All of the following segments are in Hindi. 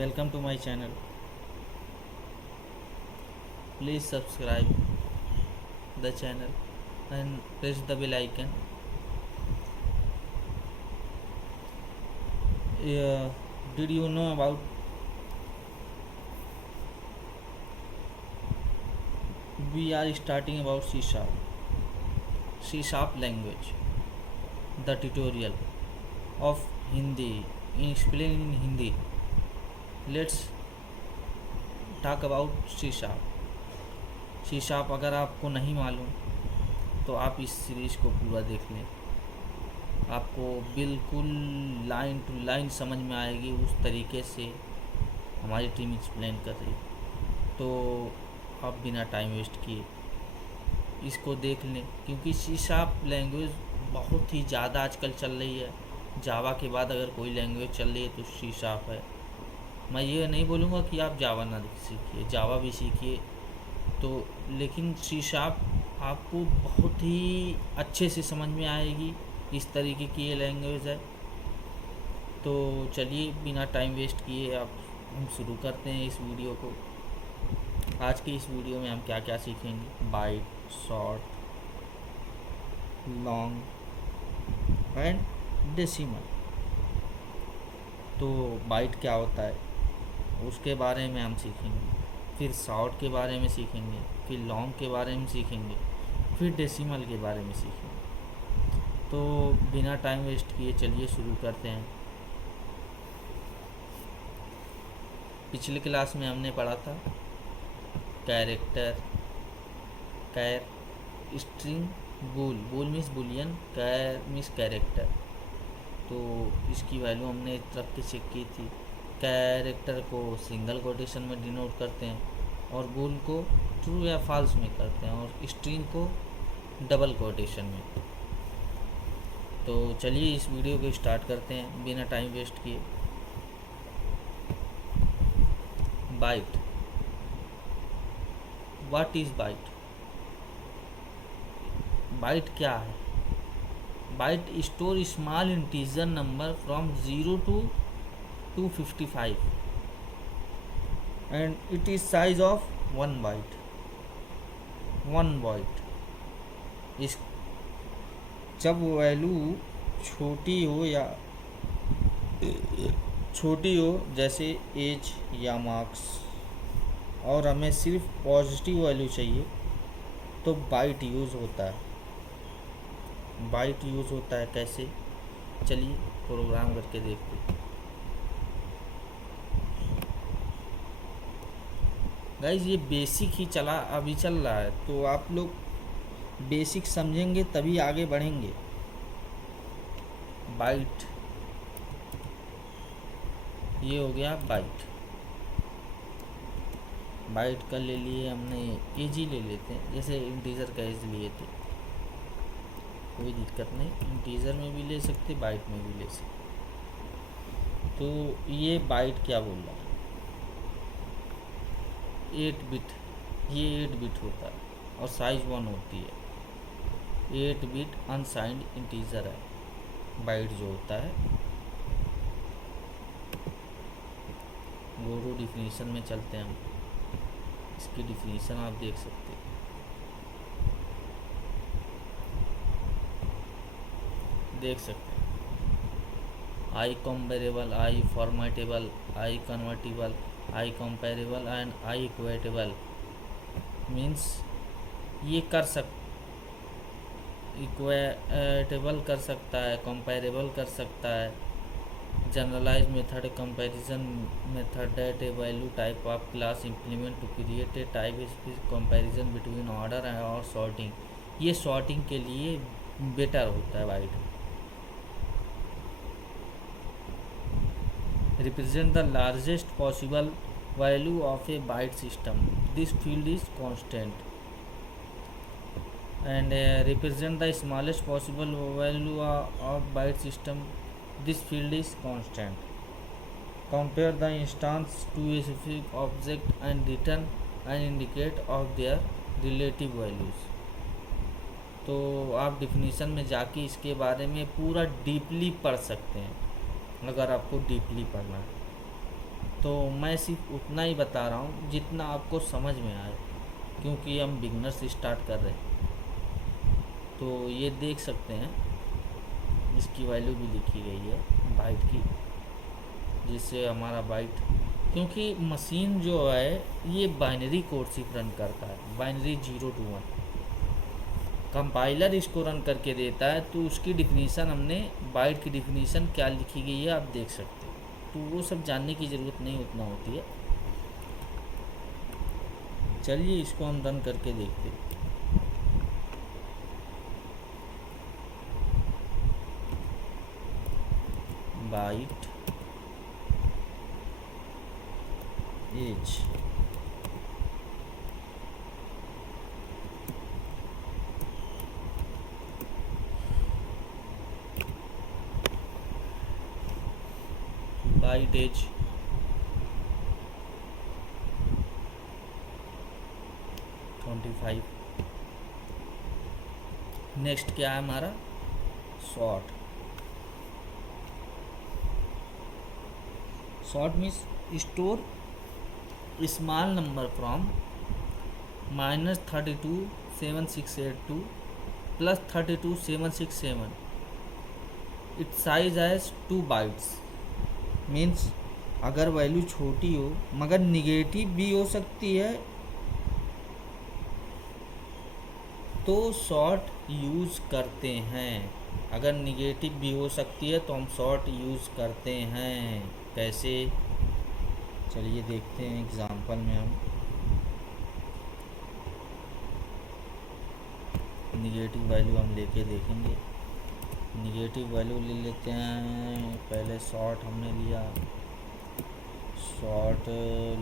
Welcome to my channel. Please subscribe the channel and press the bell icon. Uh, did you know about we are starting about C sharp language, the tutorial of Hindi in explain in Hindi. Let's talk about C sharp. C sharp अगर आपको नहीं मालूम तो आप इस सीरीज को पूरा देख लें, आपको बिल्कुल लाइन टू लाइन समझ में आएगी। उस तरीके से हमारी टीम एक्सप्लेन कर रही। तो आप बिना टाइम वेस्ट किए इसको देख लें, क्योंकि सी शार्प लैंग्वेज बहुत ही ज़्यादा आजकल चल रही है। जावा के बाद अगर कोई लैंग्वेज चल रही है तो सी शार्प है। मैं ये नहीं बोलूँगा कि आप जावा ना सीखिए, जावा भी सीखिए तो, लेकिन सी शार्प आपको बहुत ही अच्छे से समझ में आएगी। इस तरीके की ये लैंग्वेज है। तो चलिए बिना टाइम वेस्ट किए आप हम शुरू करते हैं इस वीडियो को। आज के इस वीडियो में हम क्या क्या सीखेंगे? Byte, short, long and decimal. तो बाइट क्या होता है उसके बारे में हम सीखेंगे, फिर शॉर्ट के बारे में सीखेंगे, फिर लॉन्ग के बारे में सीखेंगे, फिर डेसिमल के बारे में सीखेंगे। तो बिना टाइम वेस्ट किए चलिए शुरू करते हैं। पिछले क्लास में हमने पढ़ा था कैरेक्टर, कैर, स्ट्रिंग, बुल मीन्स बुलियन, कैर मीन्स कैरेक्टर। तो इसकी वैल्यू हमने इस तरफ से चेक की थी। कैरेक्टर को सिंगल कोटेशन में डिनोट करते हैं और बुल को ट्रू या फॉल्स में करते हैं और स्ट्रिंग को डबल कोटेशन में। तो चलिए इस वीडियो को स्टार्ट करते हैं बिना टाइम वेस्ट किए। Byte, what is byte? Byte क्या है? Byte store small integer number from 0 to 255 and it is size of 1 byte. 1 byte is जब वैल्यू छोटी हो जैसे एज या मार्क्स और हमें सिर्फ पॉजिटिव वैल्यू चाहिए तो बाइट यूज़ होता है। बाइट यूज़ होता है कैसे? चलिए प्रोग्राम करके देखते हैं। गाइज ये बेसिक ही अभी चल रहा है, तो आप लोग बेसिक समझेंगे तभी आगे बढ़ेंगे। बाइट, ये हो गया बाइट। बाइट का ले लिए हमने, एज ही ले लेते हैं, जैसे इंटीजर का एज लिए थे, कोई दिक्कत नहीं, इंटीजर में भी ले सकते, बाइट में भी ले सकते। तो ये बाइट क्या बोल रहा है? 8 बिट, ये 8 बिट होता है और साइज 1 होती है। 8 बिट अनसाइंड इंटीजर है बाइट जो होता है। गो टू डिफिनीशन में चलते हैं हम, इसकी डिफिनीशन आप देख सकते हैं। I comparable, I formattable, I convertible, I comparable and I equatable means ये इक्वेटेबल कर सकता है, कंपेरेबल कर सकता है। Generalize method, comparison method that a value type of class implement to create a type specific comparison between order और सॉर्टिंग। ये सॉर्टिंग के लिए बेटर होता है byte. Represent the largest possible value of a byte system, this field is constant and represent the smallest possible value of byte system, this field is constant. Compare the instance to a specific object and return an indicate of their relative values। तो आप डिफिनीशन में जाके इसके बारे में पूरा डीपली पढ़ सकते हैं अगर आपको डीपली पढ़ना है। तो मैं सिर्फ उतना ही बता रहा हूँ जितना आपको समझ में आए, क्योंकि हम बिगनर से स्टार्ट कर रहे हैं। तो ये देख सकते हैं, इसकी वैल्यू भी लिखी गई है बाइट की, जिससे हमारा बाइट, क्योंकि मशीन जो है ये बाइनरी कोड सिर्फ रन करता है, बाइनरी 0 to 1। कंपाइलर इसको रन करके देता है, तो उसकी डिफिनीशन हमने, बाइट की डिफिनीशन क्या लिखी गई है आप देख सकते हो। तो वो सब जानने की ज़रूरत नहीं उतना होती है। चलिए इसको हम रन करके देखते हैं। Byte age byte age 25। Next क्या है हमारा, short. Short means store small number from -32 7682 +32 767, its size as 2 bytes. Means अगर वैल्यू छोटी हो मगर निगेटिव भी हो सकती है, तो शॉर्ट यूज़ करते हैं। अगर निगेटिव भी हो सकती है तो हम शॉर्ट यूज़ करते हैं। कैसे, चलिए देखते हैं एग्जांपल में। हम निगेटिव वैल्यू हम लेके देखेंगे। निगेटिव वैल्यू ले लेते हैं। पहले शॉर्ट हमने लिया, शॉर्ट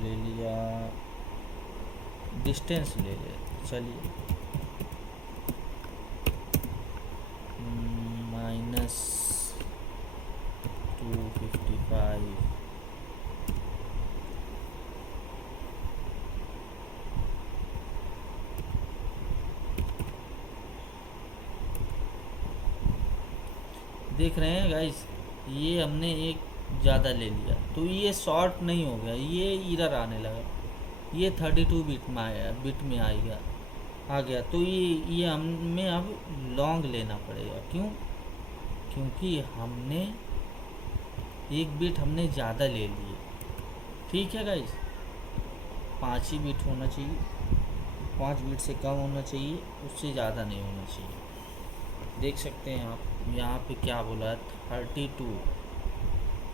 ले लिया, डिस्टेंस ले ले, चलिए -255। देख रहे हैं गाइस, ये हमने एक ज़्यादा ले लिया तो ये शॉर्ट नहीं हो गया, ये इरर आने लगा। ये 32 बिट में आया, बिट में आएगा, आ गया। तो ये हमें अब लॉन्ग लेना पड़ेगा। क्यों? क्योंकि हमने एक बिट हमने ज़्यादा ले लिए। ठीक है गाइस, 5 ही बिट होना चाहिए, 5 बिट से कम होना चाहिए, उससे ज़्यादा नहीं होना चाहिए। देख सकते हैं आप यहाँ पे क्या बोला है, 32,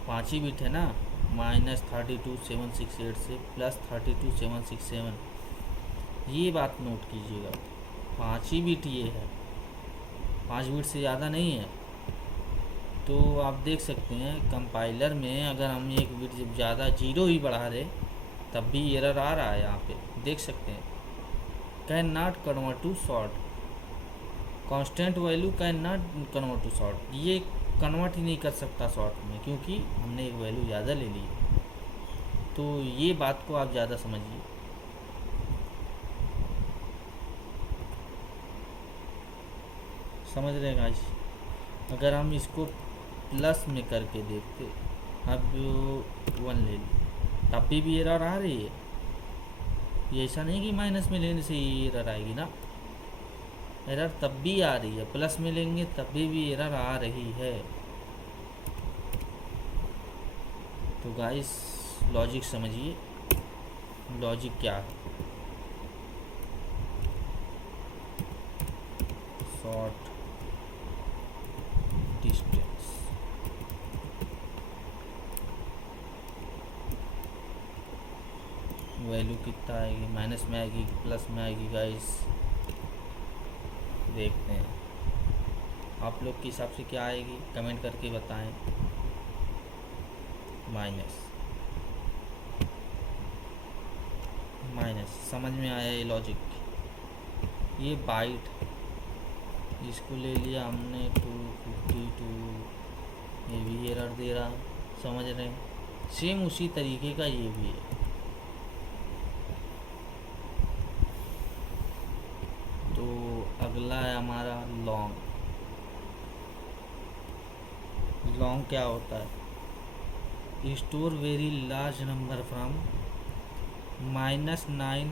5 ही बिट है ना, -32 768 से +32 767, ये बात नोट कीजिएगा। 5 ही बिट ये है, 5 बिट से ज़्यादा नहीं है। तो आप देख सकते हैं कंपाइलर में अगर हम एक बिट जब ज़्यादा 0 ही बढ़ा रहे तब भी एरर आ रहा है। यहाँ पे देख सकते हैं, can not convert to short, constant value can not convert to short, ये कन्वर्ट ही नहीं कर सकता शॉर्ट में, क्योंकि हमने एक वैल्यू ज़्यादा ले ली। तो ये बात को आप ज़्यादा समझिए। समझ रहे हैं गाइस? अगर हम इसको प्लस में करके देखते, अब 1 ले ली तब भी एरर आ रही है। ये ऐसा नहीं कि माइनस में लेने से ही एरर आएगी ना, एरर तब भी आ रही है। प्लस में लेंगे तब भी एरर आ रही है। तो गाइस लॉजिक समझिए, लॉजिक क्या है। शॉर्ट डिस्टेंस, वैल्यू कितना आएगी, माइनस में आएगी कि प्लस में आएगी गाइस, देखते हैं। आप लोग के हिसाब से क्या आएगी कमेंट करके बताएं। माइनस, समझ में आया ये लॉजिक। ये बाइट, इसको ले लिया हमने 252, ये भी एरर दे रहा, समझ रहे हैं? सेम उसी तरीके का ये भी है। तो अगला है हमारा लॉन्ग। लॉन्ग क्या होता है? store very large number from -9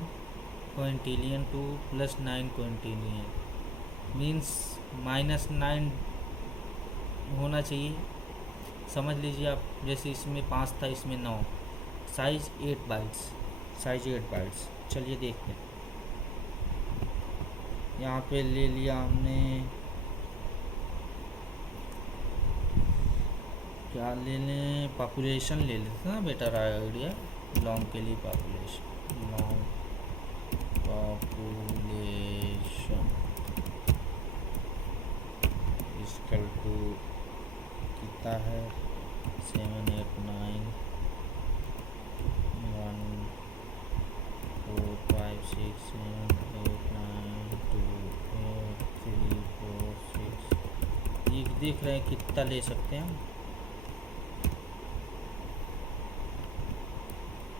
quintillion to +9 quintillion, means -9 होना चाहिए। समझ लीजिए आप, जैसे इसमें 5 था, इसमें 9, साइज 8 बाइट्स, साइज 8 बाइट्स। चलिए देखते हैं। यहाँ पे ले लिया हमने, क्या ले लें, पॉपुलेशन ले लेते हैं ना, बेटर आइडिया। लॉन्ग के लिए population, long population equal to कितना है, 7 8 9 1 4 5 6 7 8 9 2 8 3 4 6। ये देख रहे हैं कितना ले सकते हैं हम।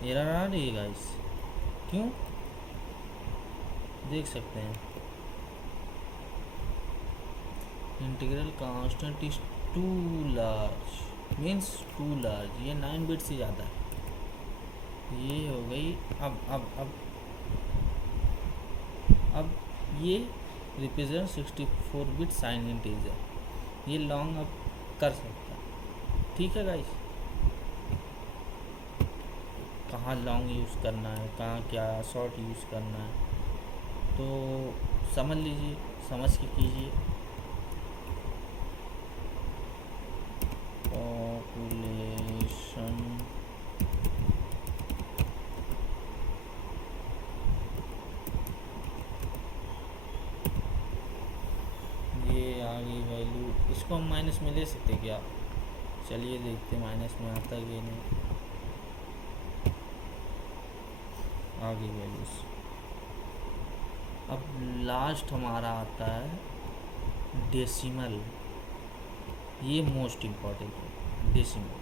एरर आ रही है गाइस, क्यों? देख सकते हैं integral constant is too large, means too large, ये 9 बिट से ज़्यादा है। ये हो गई। अब ये रिप्रेजेंट 64 बिट साइन इंटीजर, ये लॉन्ग अब कर सकता है। ठीक है गाइस, कहाँ लॉन्ग यूज़ करना है, कहाँ क्या शॉर्ट यूज़ करना है, तो समझ लीजिए, समझ के कीजिए। पॉपुलेशन ये आ गई वैल्यू, इसको हम माइनस में ले सकते क्या? चलिए देखते हैं माइनस में आता है कि नहीं। आ गई वैल्यूज। अब लास्ट हमारा आता है डेसिमल, ये मोस्ट इम्पॉर्टेंट है डेसिमल,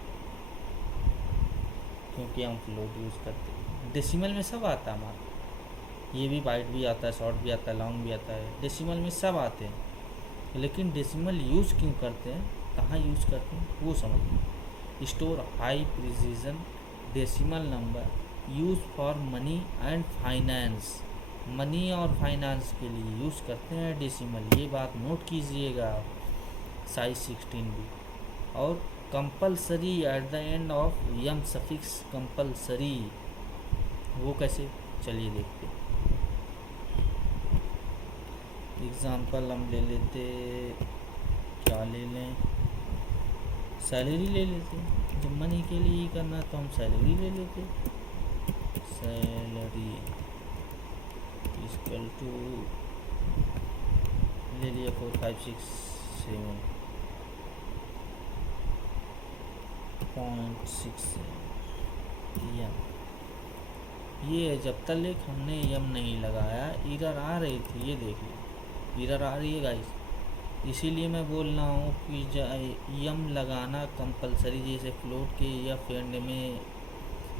क्योंकि हम फ्लोट यूज़ करते हैं। डेसिमल में सब आता है हमारा, ये भी बाइट भी आता है, शॉर्ट भी आता है, लॉन्ग भी आता है, डेसिमल में सब आते हैं। लेकिन डेसिमल यूज़ क्यों करते हैं, कहाँ यूज़ करते हैं, वो समझिए। Store high precision decimal number use for money and finance, money और फाइनेंस के लिए यूज़ करते हैं डेसिमल, ये बात नोट कीजिएगा। साइज 16 भी, और compulsory at the end of यम सफिक्स, कंपलसरी वो कैसे, चलिए देखते हैं। एग्जाम्पल हम ले लेते, क्या ले लें, सैलरी ले लेते। जब मनी के लिए ही करना तो हम सैलरी ले लेते। सैलरी इक्वल टू ले लिया 4 5 6 7.6 यम। ये जब तक हमने यम नहीं लगाया एरर आ रही थी, ये देख लो एरर आ रही है गाइस। इसीलिए मैं बोल रहा हूँ कि यम लगाना कंपलसरी, जैसे फ्लोट के एफ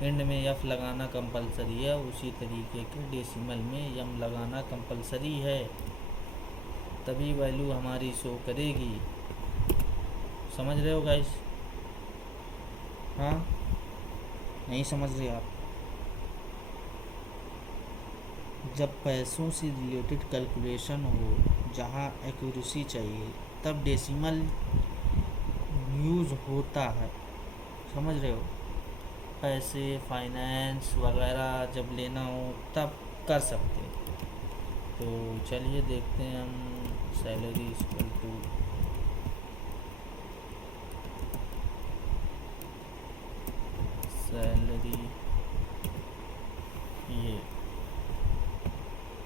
एंड में एफ लगाना कंपलसरी है, उसी तरीके के डेसिमल में यम लगाना कंपलसरी है, तभी वैल्यू हमारी शो करेगी। समझ रहे हो गाइस? हाँ, नहीं समझ रहे आप? जब पैसों से रिलेटेड कैलकुलेशन हो, जहाँ एक्यूरेसी चाहिए, तब डेसिमल यूज़ होता है। समझ रहे हो? पैसे, फाइनेंस वगैरह जब लेना हो तब कर सकते हैं। तो चलिए देखते हैं हम। सैलरी इक्वल टू सैलरी, ये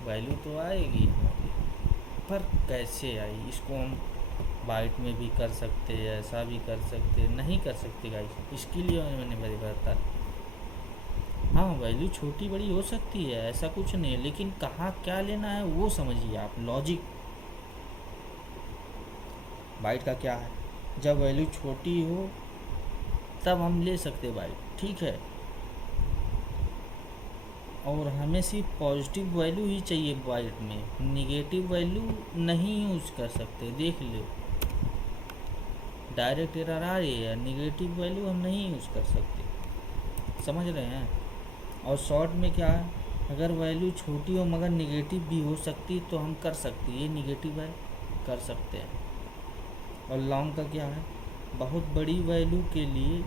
वैल्यू तो आएगी हमारी, पर कैसे आई, इसको हम बाइट में भी कर सकते हैं, ऐसा भी कर सकते, नहीं कर सकते गाइस, इसके लिए मैंने बताया। हाँ, वैल्यू छोटी बड़ी हो सकती है, ऐसा कुछ नहीं है, लेकिन कहाँ क्या लेना है वो समझिए आप। लॉजिक बाइट का क्या है, जब वैल्यू छोटी हो तब हम ले सकते बाइट, ठीक है। और हमें सिर्फ पॉजिटिव वैल्यू ही चाहिए बाइट में, निगेटिव वैल्यू नहीं यूज़ कर सकते। देख लो, डायरेक्ट एरर आ रही है, निगेटिव वैल्यू हम नहीं यूज़ कर सकते, समझ रहे हैं। और शॉर्ट में क्या है, अगर वैल्यू छोटी हो मगर निगेटिव भी हो सकती तो हम कर सकते, ये निगेटिव है, कर सकते हैं। और लॉन्ग का क्या है, बहुत बड़ी वैल्यू के लिए,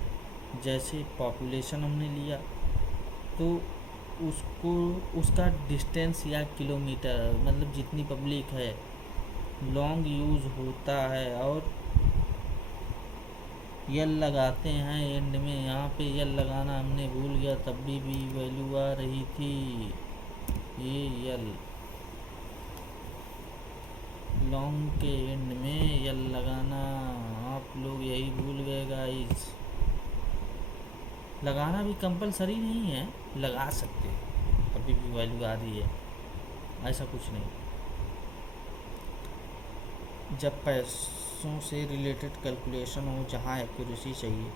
जैसे पॉपुलेशन हमने लिया तो उसको उसका डिस्टेंस या किलोमीटर, मतलब जितनी पब्लिक है, लॉन्ग यूज़ होता है। और यल लगाते हैं एंड में, यहाँ पे यल लगाना हमने भूल गया तब भी वैल्यू आ रही थी। ये यल लॉन्ग के एंड में यल लगाना आप लोग यही भूल गए गाइस। लगाना भी कंपलसरी नहीं है, लगा सकते हो, कभी भी वैल्यू आ रही है, ऐसा कुछ नहीं। जब पैसों से रिलेटेड कैलकुलेशन हो जहाँ एक्यूरेसी चाहिए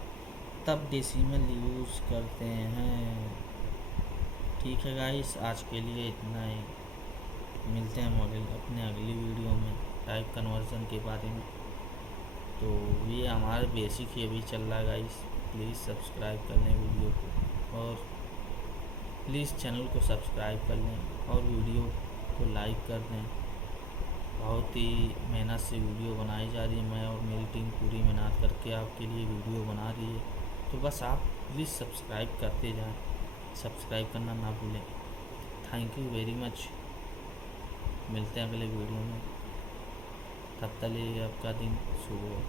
तब डेसिमल यूज़ करते हैं। ठीक है गाइस, आज के लिए इतना ही। मिलते हैं अपने अगली वीडियो में टाइप कन्वर्जन के बारे में। तो ये हमारा बेसिक ही अभी चल रहा है गाइस। प्लीज़ सब्सक्राइब कर लें वीडियो को, और प्लीज़ चैनल को सब्सक्राइब कर लें और वीडियो को लाइक कर दें। बहुत ही मेहनत से वीडियो बनाई जा रही है, मैं और मेरी टीम पूरी मेहनत करके आपके लिए वीडियो बना रही है। तो बस आप प्लीज़ सब्सक्राइब करते जाएं, सब्सक्राइब करना ना भूलें। Thank you very much. मिलते हैं अगले वीडियो में, तब तक आपका दिन शुभ हो।